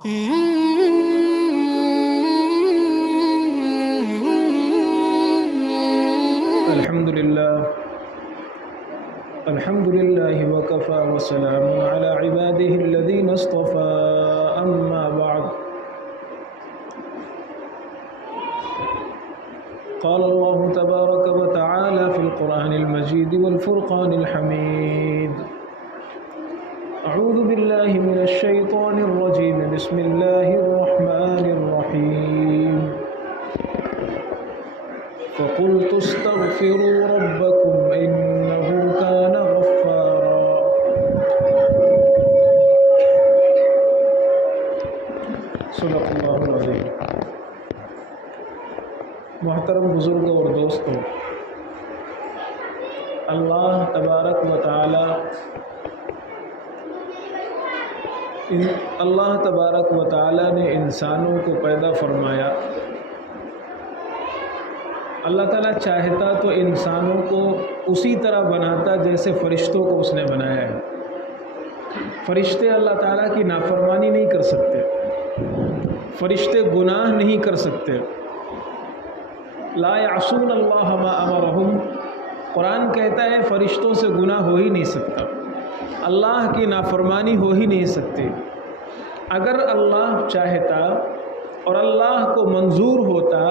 الحمد لله وكفى وسلام على عباده الذين اصطفى أما بعد قال الله تبارك وتعالى في القرآن المجيد والفرقان الحميد أعوذ بالله من الشيطان الرجيم بسم الله الرحمن الرحيم فقلت استغفروا ربكم إنه كان غفارا صدق اللہ العظیم۔ محترم بزرگوں اور دوستوں، اللہ تبارک و تعالی نے انسانوں کو پیدا فرمایا۔ اللہ تعالیٰ چاہتا تو انسانوں کو اسی طرح بناتا جیسے فرشتوں کو اس نے بنایا ہے۔ فرشتے اللہ تعالیٰ کی نافرمانی نہیں کر سکتے، فرشتے گناہ نہیں کر سکتے۔ لا یعصون اللہ ما امرہم، قرآن کہتا ہے فرشتوں سے گناہ ہو ہی نہیں سکتا، اللہ کی نافرمانی ہو ہی نہیں سکتی۔ اگر اللہ چاہتا اور اللہ کو منظور ہوتا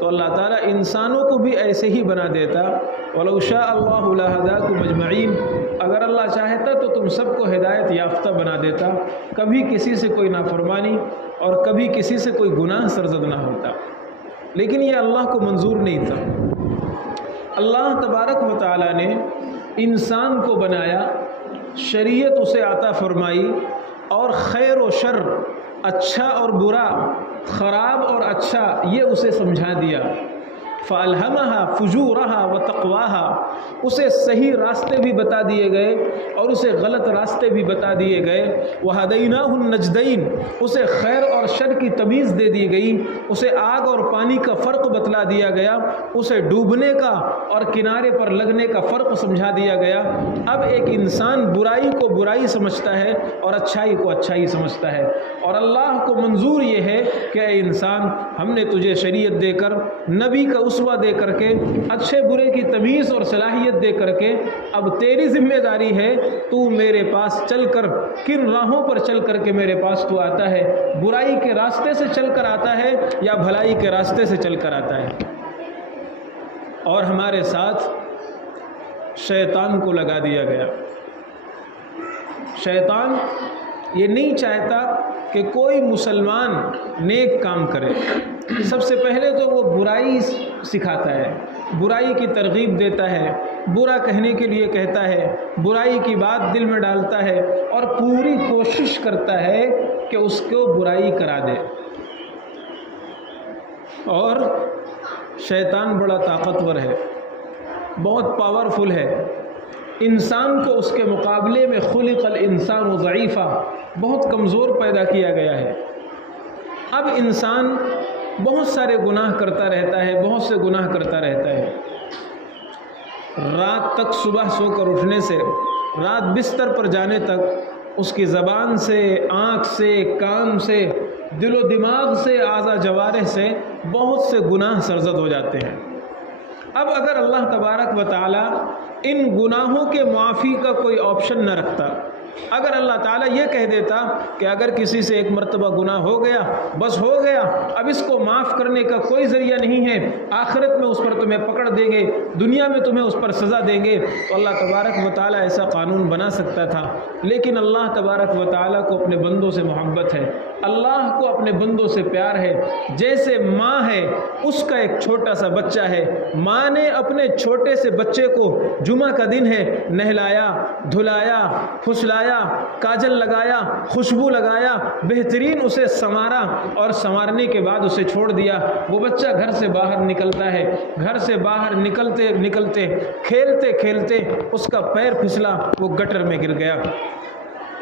تو اللہ تعالیٰ انسانوں کو بھی ایسے ہی بنا دیتا۔ وَلَوْ شَاءَ اللَّهُ لَهَدَاكُمْ أَجْمَعِينَ، اگر اللہ چاہتا تو تم سب کو ہدایت یافتہ بنا دیتا، کبھی کسی سے کوئی نافرمانی اور کبھی کسی سے کوئی گناہ سرزد نہ ہوتا، لیکن یہ اللہ کو منظور نہیں تھا۔ اللہ تبارک و تعالیٰ نے انسان کو بنایا، شریعت اسے عطا فرمائی اور خیر و شر، اچھا اور برا، خراب اور اچھا، یہ اسے سمجھا دیا۔ فَأَلْهَمَهَا فُجُورَهَا وَتَقْوَاهَا، اسے صحیح راستے بھی بتا دیے گئے اور اسے غلط راستے بھی بتا دیے گئے۔ وَهَدَيْنَاهُ النَّجْدَيْنِ، اسے خیر اور شر کی تمیز دے دی گئی، اسے آگ اور پانی کا فرق بتلا دیا گیا، اسے ڈوبنے کا اور کنارے پر لگنے کا فرق سمجھا دیا گیا۔ اب ایک انسان برائی کو برائی سمجھتا ہے اور اچھائی کو اچھائی سمجھتا ہے، اور اللہ کو منظور یہ ہے کہ اے انسان، ہم نے تجھے شریعت دے کر، نبی کا اسوہ دے کر کے، اچھے برے کی تمیز اور صلاحیت دے کر کے، اب تیری ذمہ داری ہے تو میرے پاس چل کر، کن راہوں پر چل کر کے میرے پاس تو آتا ہے، برائی کے راستے سے چل کر آتا ہے یا بھلائی کے راستے سے چل کر آتا ہے۔ اور ہمارے ساتھ شیطان کو لگا دیا گیا۔ شیطان یہ نہیں چاہتا کہ کوئی مسلمان نیک کام کرے۔ سب سے پہلے تو وہ برائی سکھاتا ہے، برائی کی ترغیب دیتا ہے، برا کہنے کے لیے کہتا ہے، برائی کی بات دل میں ڈالتا ہے اور پوری کوشش کرتا ہے کہ اس کو برائی کرا دے۔ اور شیطان بڑا طاقتور ہے، بہت پاورفل ہے۔ انسان کو اس کے مقابلے میں خلق الانسان ضعیفا، بہت کمزور پیدا کیا گیا ہے۔ اب انسان بہت سارے گناہ کرتا رہتا ہے، بہت سے گناہ کرتا رہتا ہے۔ رات تک، صبح سو کر اٹھنے سے رات بستر پر جانے تک، اس کی زبان سے، آنکھ سے، کان سے، دل و دماغ سے، اعضاء جوارح سے بہت سے گناہ سرزد ہو جاتے ہیں۔ اب اگر اللہ تبارک و تعالی ان گناہوں کے معافی کا کوئی آپشن نہ رکھتا، اگر اللہ تعالیٰ یہ کہہ دیتا کہ اگر کسی سے ایک مرتبہ گناہ ہو گیا، بس ہو گیا، اب اس کو معاف کرنے کا کوئی ذریعہ نہیں ہے، آخرت میں اس پر تمہیں پکڑ دیں گے، دنیا میں تمہیں اس پر سزا دیں گے، تو اللہ تبارک و تعالیٰ ایسا قانون بنا سکتا تھا۔ لیکن اللہ تبارک و تعالیٰ کو اپنے بندوں سے محبت ہے، اللہ کو اپنے بندوں سے پیار ہے۔ جیسے ماں ہے، اس کا ایک چھوٹا سا بچہ ہے، ماں نے اپنے چھوٹے سے بچے کو جمعہ کا دن ہے، نہلایا، دھلایا، پھسلایا، کاجل لگایا، خوشبو لگایا، بہترین اسے سنوارا اور سنوارنے کے بعد اسے چھوڑ دیا۔ وہ بچہ گھر سے باہر نکلتا ہے، گھر سے باہر نکلتے نکلتے، کھیلتے کھیلتے اس کا پیر پھسلا، وہ گٹر میں گر گیا۔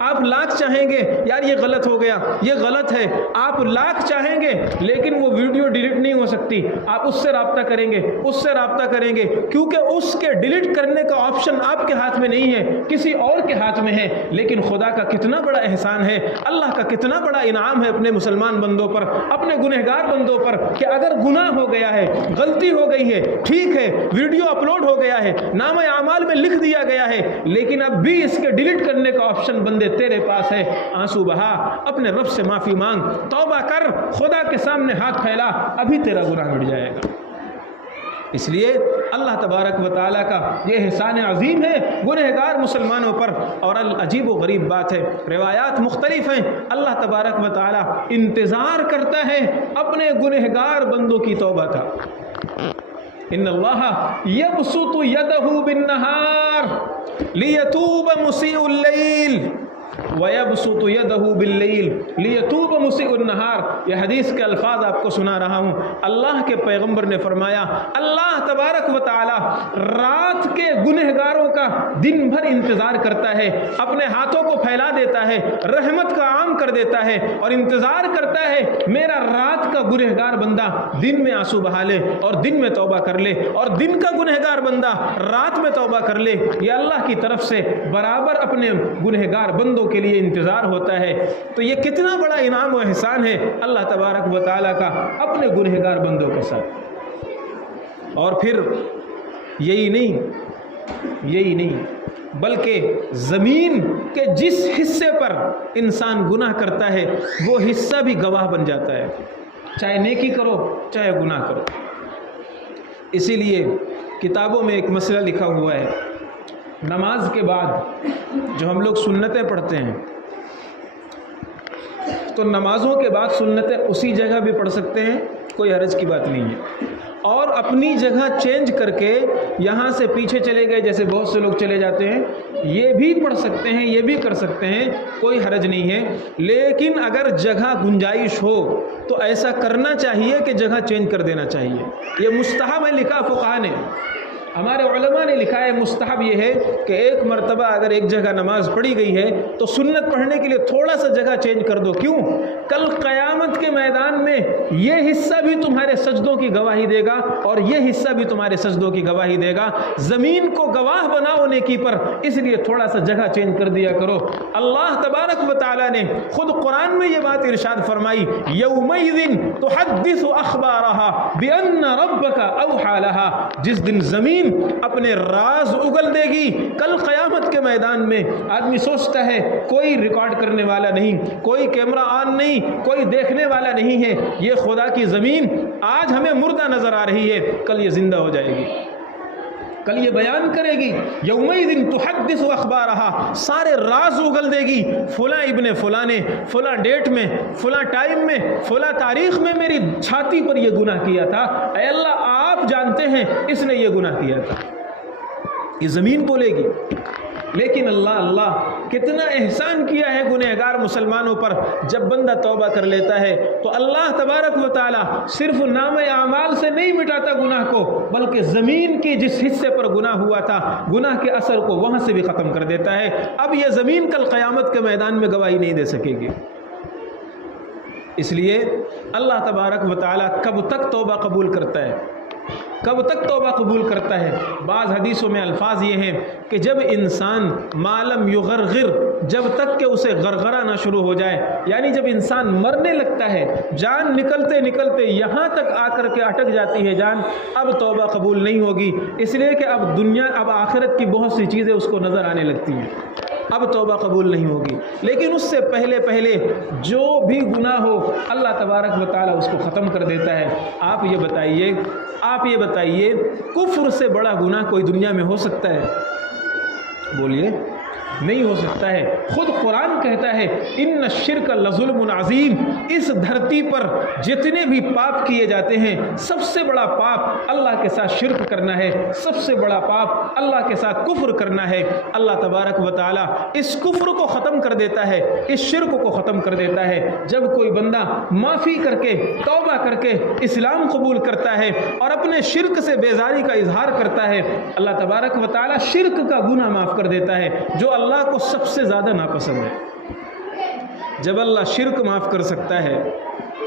آپ لاکھ چاہیں گے یار یہ غلط ہو گیا، یہ غلط ہے، آپ لاکھ چاہیں گے لیکن وہ ویڈیو ڈیلیٹ نہیں ہو سکتی، آپ اس سے رابطہ کریں گے، اس سے رابطہ کریں گے، کیونکہ اس کے ڈیلیٹ کرنے کا آپشن آپ کے ہاتھ میں نہیں ہے، کسی اور کے ہاتھ میں ہے۔ لیکن خدا کا کتنا بڑا احسان ہے، اللہ کا کتنا بڑا انعام ہے اپنے مسلمان بندوں پر، اپنے گنہگار بندوں پر، کہ اگر گناہ ہو گیا ہے، غلطی ہو گئی ہے، ٹھیک ہے، ویڈیو اپلوڈ ہو گیا ہے، نامہ اعمال میں لکھ دیا گیا ہے، لیکن اب بھی اس کے ڈیلیٹ کرنے کا آپشن بندے تیرے پاس ہے۔ آنسو بہا، اپنے رب سے معافی مانگ، توبہ کر، خدا کے سامنے ہاتھ پھیلا، ابھی تیرا گناہ مٹ جائے گا۔ اس لیے اللہ تبارک و تعالیٰ کا یہ احسان عظیم ہے گنہگار مسلمانوں پر۔ اور العجیب و غریب بات ہے، روایات مختلف ہیں، اللہ تبارک و تعالیٰ انتظار کرتا ہے اپنے گنہگار بندوں کی توبہ کا۔ ان اللہ یبسط یدہ بالنہار لیتوب مسیء اللیل وَيَبْسُطُ يَدَهُ بِاللَّيْلِ لِيَتُوبَ مُسِيءُ النَّهَارِ۔ یہ حدیث کے الفاظ آپ کو سنا رہا ہوں۔ اللہ کے پیغمبر نے فرمایا اللہ تبارک و تعالی رات کے گنہگاروں کا دن بھر انتظار کرتا ہے، اپنے ہاتھوں کو پھیلا دیتا ہے، رحمت کا عام کر دیتا ہے اور انتظار کرتا ہے میرا رات کا گنہگار بندہ دن میں آنسو بہا لے اور دن میں توبہ کر لے، اور دن کا گنہگار بندہ رات میں توبہ کر لے۔ یہ اللہ کی طرف سے برابر اپنے گنہگار بندوں کے لیے انتظار ہوتا ہے۔ تو یہ کتنا بڑا انعام و احسان ہے اللہ تبارک و تعالیٰ کا اپنے گنہگار بندوں کے ساتھ۔ اور پھر یہی نہیں بلکہ زمین کے جس حصے پر انسان گناہ کرتا ہے وہ حصہ بھی گواہ بن جاتا ہے، چاہے نیکی کرو چاہے گناہ کرو۔ اسی لیے کتابوں میں ایک مسئلہ لکھا ہوا ہے، نماز کے بعد جو ہم لوگ سنتیں پڑھتے ہیں تو نمازوں کے بعد سنتیں اسی جگہ بھی پڑھ سکتے ہیں، کوئی حرج کی بات نہیں ہے، اور اپنی جگہ چینج کر کے یہاں سے پیچھے چلے گئے جیسے بہت سے لوگ چلے جاتے ہیں، یہ بھی پڑھ سکتے ہیں، یہ بھی کر سکتے ہیں، کوئی حرج نہیں ہے۔ لیکن اگر جگہ گنجائش ہو تو ایسا کرنا چاہیے کہ جگہ چینج کر دینا چاہیے۔ یہ مستحب ہے، لکھا فقہا نے، ہمارے علماء نے لکھا ہے مستحب یہ ہے کہ ایک مرتبہ اگر ایک جگہ نماز پڑھی گئی ہے تو سنت پڑھنے کے لیے تھوڑا سا جگہ چینج کر دو۔ کیوں؟ کل قیامت کے میدان میں یہ حصہ بھی تمہارے سجدوں کی گواہی دے گا اور یہ حصہ بھی تمہارے سجدوں کی گواہی دے گا۔ زمین کو گواہ بناؤ نیکی پر، اس لیے تھوڑا سا جگہ چینج کر دیا کرو۔ اللہ تبارک و تعالیٰ نے خود قرآن میں یہ بات ارشاد فرمائی، یومئذ تحدث اخبارها بان ربک اوحی لها، جس دن زمین اپنے راز اگل دے گی۔ کل قیامت کے میدان میں آدمی سوچتا ہے کوئی ریکارڈ کرنے والا نہیں، کوئی کیمرہ آن نہیں، کوئی دیکھنے والا نہیں ہے، یہ خدا کی زمین آج ہمیں مردہ نظر آ رہی ہے، کل یہ زندہ ہو جائے گی، کل یہ بیان کرے گی۔ یومئذ تحدث اخبارها، سارے راز اگل دے گی، فلاں ابن فلاں نے فلاں ڈیٹ میں فلاں ٹائم میں فلاں تاریخ میں میری چھاتی پر یہ گناہ کیا تھا، اے اللہ آپ جانتے ہیں اس نے یہ گناہ کیا تھا، یہ زمین بولے گی۔ لیکن اللہ کتنا احسان کیا ہے گنہگار مسلمانوں پر، جب بندہ توبہ کر لیتا ہے تو اللہ تبارک و تعالی صرف نام اعمال سے نہیں مٹاتا گناہ کو، بلکہ زمین کی جس حصے پر گناہ ہوا تھا گناہ کے اثر کو وہاں سے بھی ختم کر دیتا ہے۔ اب یہ زمین کل قیامت کے میدان میں گواہی نہیں دے سکے گی۔ اس لیے اللہ تبارک و تعالی کب تک توبہ قبول کرتا ہے، کب تک توبہ قبول کرتا ہے؟ بعض حدیثوں میں الفاظ یہ ہیں کہ جب انسان معلم یغرغر، جب تک کہ اسے غرغرہ نہ شروع ہو جائے، یعنی جب انسان مرنے لگتا ہے، جان نکلتے نکلتے یہاں تک آ کر کے اٹک جاتی ہے جان، اب توبہ قبول نہیں ہوگی، اس لیے کہ اب آخرت کی بہت سی چیزیں اس کو نظر آنے لگتی ہیں، اب توبہ قبول نہیں ہوگی۔ لیکن اس سے پہلے جو بھی گناہ ہو اللہ تبارک و تعالیٰ اس کو ختم کر دیتا ہے۔ آپ یہ بتائیے کفر سے بڑا گناہ کوئی دنیا میں ہو سکتا ہے؟ بولیے، نہیں ہو سکتا ہے۔ خود قرآن کہتا ہے ان الشرک لظلم عظیم، اس دھرتی پر جتنے بھی پاپ کیے جاتے ہیں سب سے بڑا پاپ اللہ کے ساتھ شرک کرنا ہے، سب سے بڑا پاپ اللہ کے ساتھ کفر کرنا ہے۔ اللہ تبارک و تعالی اس کفر کو ختم کر دیتا ہے، اس شرک کو ختم کر دیتا ہے جب کوئی بندہ معافی کر کے توبہ کر کے اسلام قبول کرتا ہے اور اپنے شرک سے بیزاری کا اظہار کرتا ہے، اللہ تبارک و تعالی شرک کا گناہ معاف کر دیتا ہے۔ جو اللہ اللہ کو سب سے زیادہ ناپسند ہے۔ جب اللہ شرک معاف کر سکتا ہے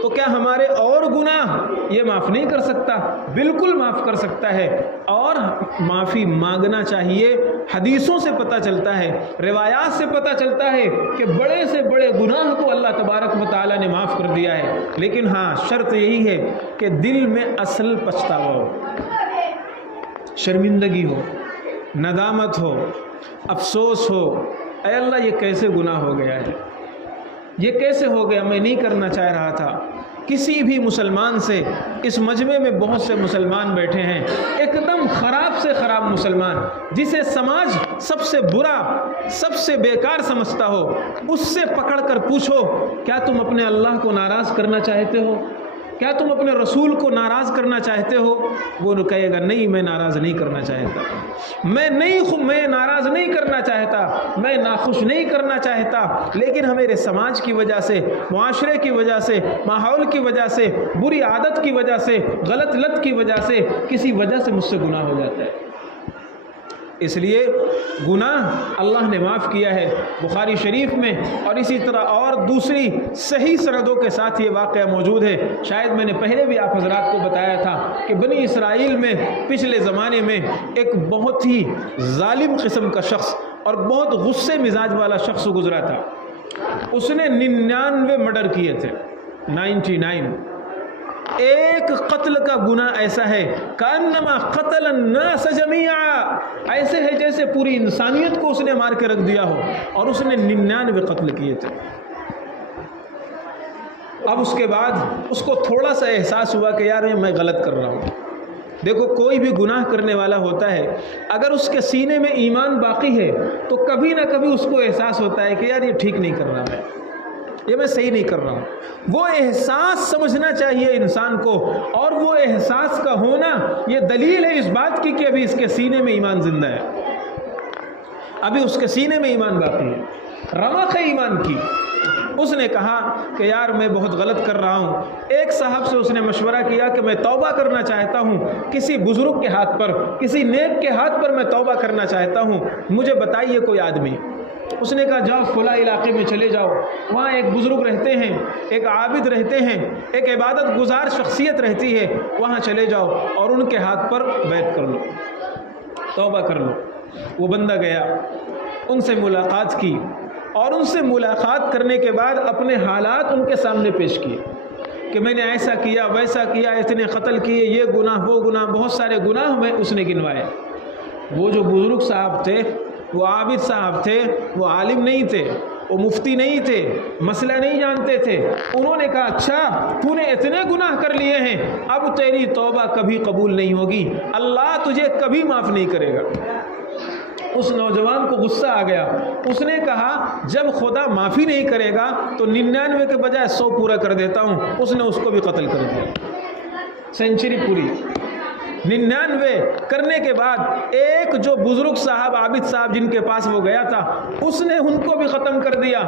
تو کیا ہمارے اور گناہ یہ معاف نہیں کر سکتا؟ بالکل معاف کر سکتا ہے، اور معافی مانگنا چاہیے۔ حدیثوں سے پتہ چلتا ہے، روایات سے پتہ چلتا ہے کہ بڑے سے بڑے گناہ کو اللہ تبارک و تعالیٰ نے معاف کر دیا ہے، لیکن ہاں شرط یہی ہے کہ دل میں اصل پچھتاوا ہو، شرمندگی ہو، ندامت ہو، افسوس ہو، اے اللہ یہ کیسے گناہ ہو گیا ہے، یہ کیسے ہو گیا، میں نہیں کرنا چاہ رہا تھا۔ کسی بھی مسلمان سے، اس مجمع میں بہت سے مسلمان بیٹھے ہیں، ایک دم خراب سے خراب مسلمان جسے سماج سب سے برا، سب سے بیکار سمجھتا ہو، اس سے پکڑ کر پوچھو کیا تم اپنے اللہ کو ناراض کرنا چاہتے ہو؟ کیا تم اپنے رسول کو ناراض کرنا چاہتے ہو؟ وہ کہے گا نہیں، میں ناراض نہیں کرنا چاہتا، میں ناراض نہیں کرنا چاہتا، میں ناخوش نہیں کرنا چاہتا، لیکن ہمارے سماج کی وجہ سے، معاشرے کی وجہ سے، ماحول کی وجہ سے، بری عادت کی وجہ سے، غلط لت کی وجہ سے، کسی وجہ سے مجھ سے گناہ ہو جاتا ہے۔ اس لیے گناہ اللہ نے معاف کیا ہے بخاری شریف میں، اور اسی طرح اور دوسری صحیح سندوں کے ساتھ یہ واقعہ موجود ہے۔ شاید میں نے پہلے بھی آپ حضرات کو بتایا تھا کہ بنی اسرائیل میں پچھلے زمانے میں ایک بہت ہی ظالم قسم کا شخص اور بہت غصے مزاج والا شخص گزرا تھا۔ اس نے 99 مرڈر کیے تھے، 99۔ ایک قتل کا گناہ ایسا ہے کانما قتل الناس جميعا، ایسے ہے جیسے پوری انسانیت کو اس نے مار کے رکھ دیا ہو، اور اس نے 99 قتل کیے تھے۔ اب اس کے بعد اس کو تھوڑا سا احساس ہوا کہ یار میں غلط کر رہا ہوں۔ دیکھو کوئی بھی گناہ کرنے والا ہوتا ہے، اگر اس کے سینے میں ایمان باقی ہے تو کبھی نہ کبھی اس کو احساس ہوتا ہے کہ یار یہ ٹھیک نہیں کر رہا، یہ میں صحیح نہیں کر رہا ہوں۔ وہ احساس سمجھنا چاہیے انسان کو، اور وہ احساس کا ہونا یہ دلیل ہے اس بات کی کہ ابھی اس کے سینے میں ایمان زندہ ہے، ابھی اس کے سینے میں ایمان باقی ہے، رمق ہے ایمان کی۔ اس نے کہا کہ یار میں بہت غلط کر رہا ہوں۔ ایک صاحب سے اس نے مشورہ کیا کہ میں توبہ کرنا چاہتا ہوں، کسی بزرگ کے ہاتھ پر، کسی نیک کے ہاتھ پر میں توبہ کرنا چاہتا ہوں، مجھے بتائیے کوئی آدمی۔ اس نے کہا جاؤ فلاں علاقے میں چلے جاؤ، وہاں ایک بزرگ رہتے ہیں، ایک عابد رہتے ہیں، ایک عبادت گزار شخصیت رہتی ہے، وہاں چلے جاؤ اور ان کے ہاتھ پر بیعت کر لو، توبہ کر لو۔ وہ بندہ گیا، ان سے ملاقات کی، اور ان سے ملاقات کرنے کے بعد اپنے حالات ان کے سامنے پیش کیے کہ میں نے ایسا کیا، ویسا کیا، اتنے قتل کیے، یہ گناہ، وہ گناہ، بہت سارے گناہ میں اس نے گنوائے۔ وہ جو بزرگ صاحب تھے، وہ عابد صاحب تھے، وہ عالم نہیں تھے، وہ مفتی نہیں تھے، مسئلہ نہیں جانتے تھے۔ انہوں نے کہا اچھا تو نے اتنے گناہ کر لیے ہیں، اب تیری توبہ کبھی قبول نہیں ہوگی، اللہ تجھے کبھی معاف نہیں کرے گا۔ اس نوجوان کو غصہ آ گیا، اس نے کہا جب خدا معافی نہیں کرے گا تو 99 کے بجائے 100 پورا کر دیتا ہوں۔ اس نے اس کو بھی قتل کر دیا، سینچری پوری۔ 99 کرنے کے بعد ایک جو بزرگ صاحب، عابد صاحب جن کے پاس وہ گیا تھا، اس نے ان کو بھی ختم کر دیا۔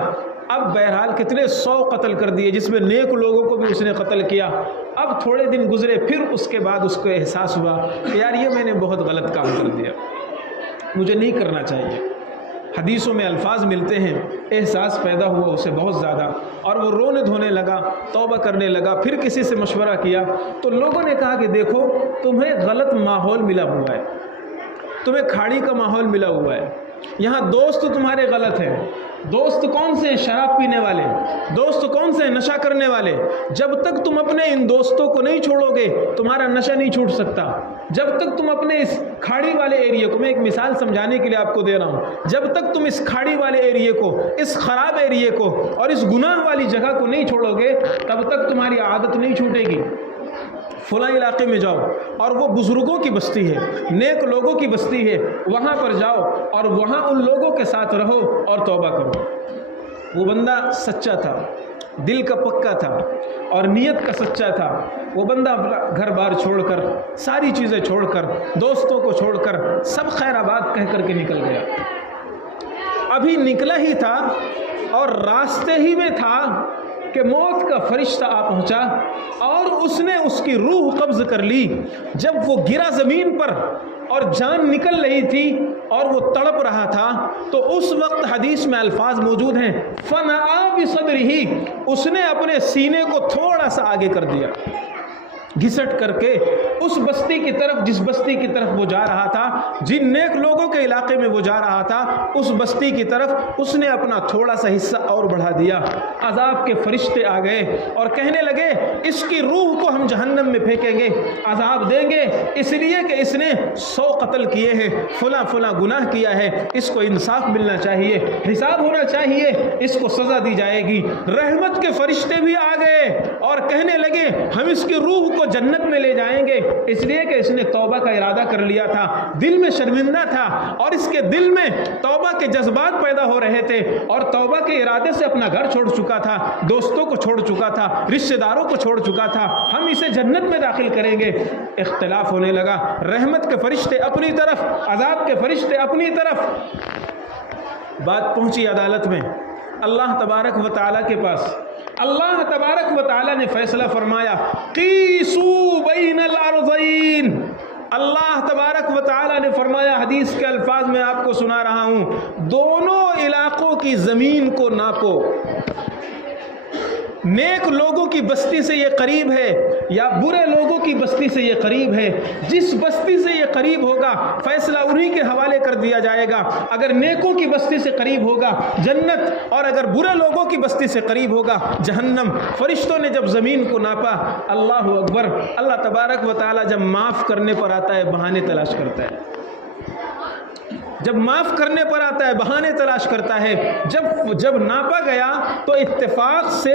اب بہرحال کتنے 100 قتل کر دیے، جس میں نیک لوگوں کو بھی اس نے قتل کیا۔ اب تھوڑے دن گزرے، پھر اس کے بعد اس کو احساس ہوا کہ یار یہ میں نے بہت غلط کام کر دیا، مجھے نہیں کرنا چاہیے۔ حدیثوں میں الفاظ ملتے ہیں، احساس پیدا ہوا اسے بہت زیادہ، اور وہ رونے دھونے لگا، توبہ کرنے لگا۔ پھر کسی سے مشورہ کیا تو لوگوں نے کہا کہ دیکھو تمہیں غلط ماحول ملا ہوا ہے، تمہیں کھاڑی کا ماحول ملا ہوا ہے، یہاں دوست تمہارے غلط ہیں۔ دوست کون سے ہیں؟ شراب پینے والے۔ دوست کون سے ہیں؟ نشہ کرنے والے۔ جب تک تم اپنے ان دوستوں کو نہیں چھوڑو گے تمہارا نشہ نہیں چھوٹ سکتا۔ جب تک تم اپنے اس کھاڑی والے ایریے کو، میں ایک مثال سمجھانے کے لیے آپ کو دے رہا ہوں، جب تک تم اس کھاڑی والے ایریے کو، اس خراب ایریے کو اور اس گناہ والی جگہ کو نہیں چھوڑو گے تب تک تمہاری عادت نہیں چھوٹے گی۔ فلاں علاقے میں جاؤ اور وہ بزرگوں کی بستی ہے، نیک لوگوں کی بستی ہے، وہاں پر جاؤ اور وہاں ان لوگوں کے ساتھ رہو اور توبہ کرو۔ وہ بندہ سچا تھا، دل کا پکا تھا اور نیت کا سچا تھا۔ وہ بندہ اپنا گھر بار چھوڑ کر، ساری چیزیں چھوڑ کر، دوستوں کو چھوڑ کر، سب خیر آباد کہہ کر کے نکل گیا۔ ابھی نکلا ہی تھا اور راستے ہی میں تھا کہ موت کا فرشتہ آ پہنچا اور اس نے اس کی روح قبض کر لی. جب وہ گرا زمین پر اور جان نکل رہی تھی اور وہ تڑپ رہا تھا تو اس وقت حدیث میں الفاظ موجود ہیں فَنَعَا بِصَدْرِهِ، اس نے اپنے سینے کو تھوڑا سا آگے کر دیا، گھسٹ کر کے اس بستی کی طرف، جس بستی کی طرف وہ جا رہا تھا، جن نیک لوگوں کے علاقے میں وہ جا رہا تھا، اس بستی کی طرف اس نے اپنا تھوڑا سا حصہ اور بڑھا دیا. عذاب کے فرشتے آ گئے اور کہنے لگے اس کی روح کو ہم جہنم میں پھینکیں گے، عذاب دیں گے، اس لیے کہ اس نے 100 قتل کیے ہیں، فلاں فلاں گناہ کیا ہے، اس کو انصاف ملنا چاہیے، حساب ہونا چاہیے، اس کو سزا دی جائے گی. رحمت کے فرشتے بھی آ گئے اور کہنے لگے ہم اس کی روح کو جنت میں لے جائیں گے، اس لیے کہ اس نے توبہ کا ارادہ کر لیا تھا، دل میں شرمندہ تھا اور اس کے دل میں توبہ کے جذبات پیدا ہو رہے تھے اور توبہ کے ارادے سے اپنا گھر چھوڑ چکا تھا، دوستوں کو چھوڑ چکا تھا، رشتہ داروں کو چھوڑ چکا تھا، ہم اسے جنت میں داخل کریں گے. اختلاف ہونے لگا، رحمت کے فرشتے اپنی طرف، عذاب کے فرشتے اپنی طرف. بات پہنچی عدالت میں، اللہ تبارک و تعالیٰ کے پاس. اللہ تبارک و تعالیٰ نے فیصلہ فرمایا قیسوا بین الارضین. اللہ تبارک و تعالیٰ نے فرمایا، حدیث کے الفاظ میں آپ کو سنا رہا ہوں، دونوں علاقوں کی زمین کو ناپو. نیک لوگوں کی بستی سے یہ قریب ہے یا برے لوگوں کی بستی سے یہ قریب ہے؟ جس بستی سے یہ قریب ہوگا فیصلہ انہی کے حوالے کر دیا جائے گا. اگر نیکوں کی بستی سے قریب ہوگا جنت، اور اگر برے لوگوں کی بستی سے قریب ہوگا جہنم. فرشتوں نے جب زمین کو ناپا، اللہ اکبر، اللہ تبارک و تعالی جب معاف کرنے پر آتا ہے بہانے تلاش کرتا ہے. جب معاف کرنے پر آتا ہے بہانے تلاش کرتا ہے. جب ناپا گیا تو اتفاق سے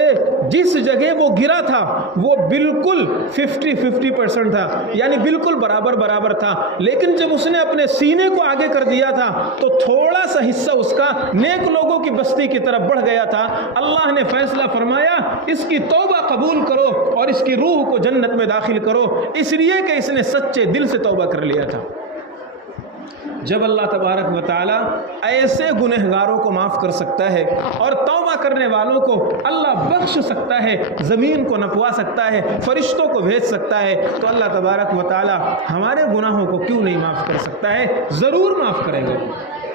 جس جگہ وہ گرا تھا وہ بالکل 50% تھا، یعنی بالکل برابر تھا. لیکن جب اس نے اپنے سینے کو آگے کر دیا تھا تو تھوڑا سا حصہ اس کا نیک لوگوں کی بستی کی طرف بڑھ گیا تھا. اللہ نے فیصلہ فرمایا اس کی توبہ قبول کرو اور اس کی روح کو جنت میں داخل کرو، اس لیے کہ اس نے سچے دل سے توبہ کر لیا تھا. جب اللہ تبارک و تعالی ایسے گنہگاروں کو معاف کر سکتا ہے اور توبہ کرنے والوں کو اللہ بخش سکتا ہے، زمین کو نپوا سکتا ہے، فرشتوں کو بھیج سکتا ہے، تو اللہ تبارک و تعالی ہمارے گناہوں کو کیوں نہیں معاف کر سکتا ہے؟ ضرور معاف کرے گا.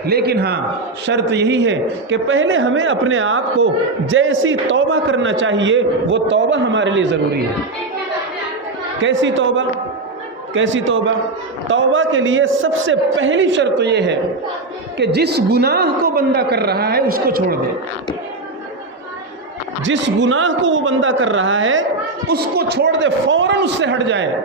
لیکن ہاں شرط یہی ہے کہ پہلے ہمیں اپنے آپ کو جیسی توبہ کرنا چاہیے وہ توبہ ہمارے لیے ضروری ہے. کیسی توبہ؟ توبہ کے لیے سب سے پہلی شرط یہ ہے کہ جس گناہ کو بندہ کر رہا ہے اس کو چھوڑ دے. جس گناہ کو وہ بندہ کر رہا ہے اس کو چھوڑ دے، فوراً اس سے ہٹ جائے.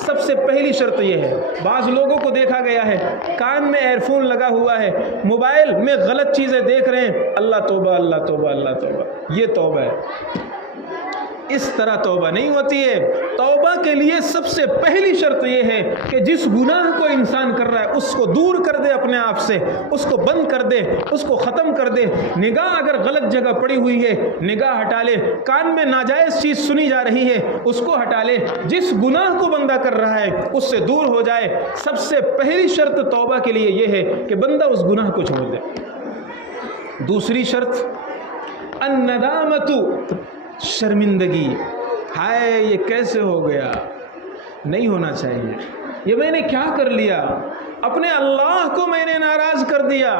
سب سے پہلی شرط یہ ہے. بعض لوگوں کو دیکھا گیا ہے کان میں ایئر فون لگا ہوا ہے، موبائل میں غلط چیزیں دیکھ رہے ہیں، اللہ توبہ اللہ توبہ اللہ توبہ، یہ توبہ ہے. اس طرح توبہ نہیں ہوتی ہے. توبہ کے لیے سب سے پہلی شرط یہ ہے کہ جس گناہ کو انسان کر رہا ہے اس کو دور کر دے اپنے آپ سے، اس کو بند کر دے، اس کو ختم کر دے. نگاہ اگر غلط جگہ پڑی ہوئی ہے نگاہ ہٹا لے، کان میں ناجائز چیز سنی جا رہی ہے اس کو ہٹا لے. جس گناہ کو بندہ کر رہا ہے اس سے دور ہو جائے. سب سے پہلی شرط توبہ کے لیے یہ ہے کہ بندہ اس گناہ کو چھوڑ دے. دوسری شرط الندامت، شرمندگی. ہائے یہ کیسے ہو گیا، نہیں ہونا چاہیے، یہ میں نے کیا کر لیا، اپنے اللہ کو میں نے ناراض کر دیا.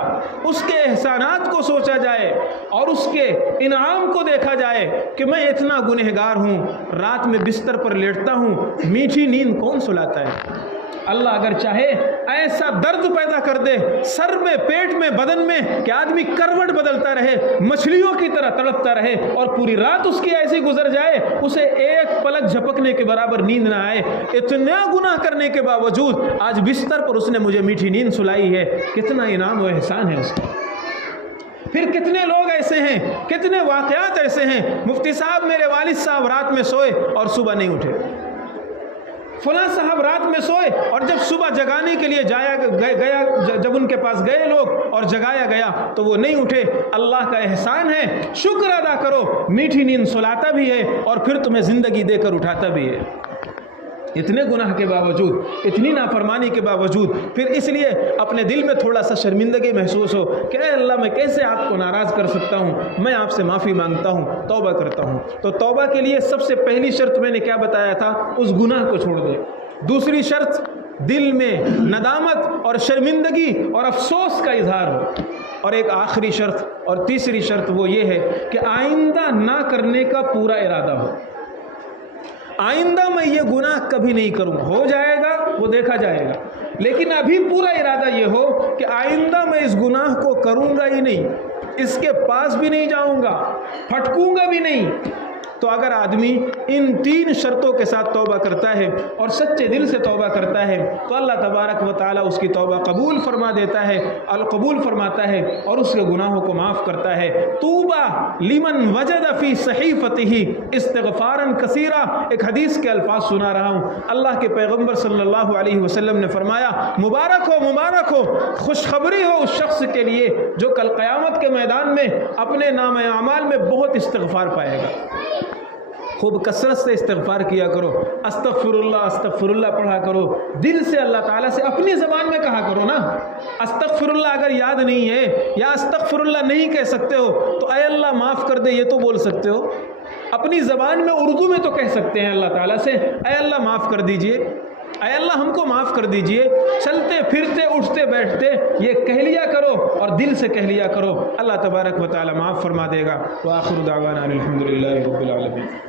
اس کے احسانات کو سوچا جائے اور اس کے انعام کو دیکھا جائے کہ میں اتنا گنہگار ہوں، رات میں بستر پر لیٹتا ہوں، میٹھی نیند کون سلاتا ہے؟ اللہ اگر چاہے ایسا درد پیدا کر دے سر میں، پیٹ میں، بدن میں کہ آدمی کروٹ بدلتا رہے، مچھلیوں کی طرح تڑپتا رہے اور پوری رات اس کی ایسی گزر جائے اسے ایک پلک جھپکنے کے برابر نیند نہ آئے. اتنا گناہ کرنے کے باوجود آج بستر پر اس نے مجھے میٹھی نیند سلائی ہے، کتنا انعام و احسان ہے اس کا. پھر کتنے لوگ ایسے ہیں، کتنے واقعات ایسے ہیں، مفتی صاحب میرے والد صاحب رات میں سوئے اور صبح نہیں اٹھے، فلاں صاحب رات میں سوئے اور جب صبح جگانے کے لیے گیا جب ان کے پاس گئے لوگ اور جگایا گیا تو وہ نہیں اٹھے. اللہ کا احسان ہے، شکر ادا کرو، میٹھی نیند سلاتا بھی ہے اور پھر تمہیں زندگی دے کر اٹھاتا بھی ہے. اتنے گناہ کے باوجود، اتنی نافرمانی کے باوجود، پھر اس لیے اپنے دل میں تھوڑا سا شرمندگی محسوس ہو کہ اے اللہ میں کیسے آپ کو ناراض کر سکتا ہوں، میں آپ سے معافی مانگتا ہوں، توبہ کرتا ہوں۔ تو توبہ کے لیے سب سے پہلی شرط میں نے کیا بتایا تھا؟ اس گناہ کو چھوڑ دے۔ دوسری شرط، دل میں ندامت اور شرمندگی اور افسوس کا اظہار ہو۔ اور ایک آخری شرط اور تیسری شرط وہ یہ ہے کہ آئندہ نہ کرنے کا پورا ارادہ ہو۔ آئندہ میں یہ گناہ کبھی نہیں کروں، ہو جائے گا وہ دیکھا جائے گا، لیکن ابھی پورا ارادہ یہ ہو کہ آئندہ میں اس گناہ کو کروں گا ہی نہیں، اس کے پاس بھی نہیں جاؤں گا، پھٹکوں گا بھی نہیں۔ تو اگر آدمی ان تین شرطوں کے ساتھ توبہ کرتا ہے اور سچے دل سے توبہ کرتا ہے تو اللہ تبارک و تعالیٰ اس کی توبہ قبول فرما دیتا ہے، القبول فرماتا ہے اور اس کے گناہوں کو معاف کرتا ہے۔ طوبیٰ لمن وجد فی صحیفتہ استغفارا کثیرا، ایک حدیث کے الفاظ سنا رہا ہوں۔ اللہ کے پیغمبر صلی اللہ علیہ وسلم نے فرمایا، مبارک ہو، مبارک ہو، خوشخبری ہو اس شخص کے لیے جو کل قیامت کے میدان میں اپنے نام اعمال میں بہت استغفار پائے گا۔ خوب کثرت سے استغفار کیا کرو، استغفر اللہ پڑھا کرو، دل سے اللہ تعالیٰ سے اپنی زبان میں کہا کرو نا۔ استغفر اللہ اگر یاد نہیں ہے یا استغفر اللہ نہیں کہہ سکتے ہو تو اے اللہ معاف کر دے یہ تو بول سکتے ہو، اپنی زبان میں اردو میں تو کہہ سکتے ہیں اللہ تعالیٰ سے، اے اللہ معاف کر دیجئے، اے اللہ ہم کو معاف کر دیجئے۔ چلتے پھرتے اٹھتے بیٹھتے یہ کہہ لیا کرو اور دل سے کہہ لیا کرو، اللہ تبارک و تعالیٰ معاف فرما دے گا۔ وآخر دعوانا الحمدللہ رب العالمین۔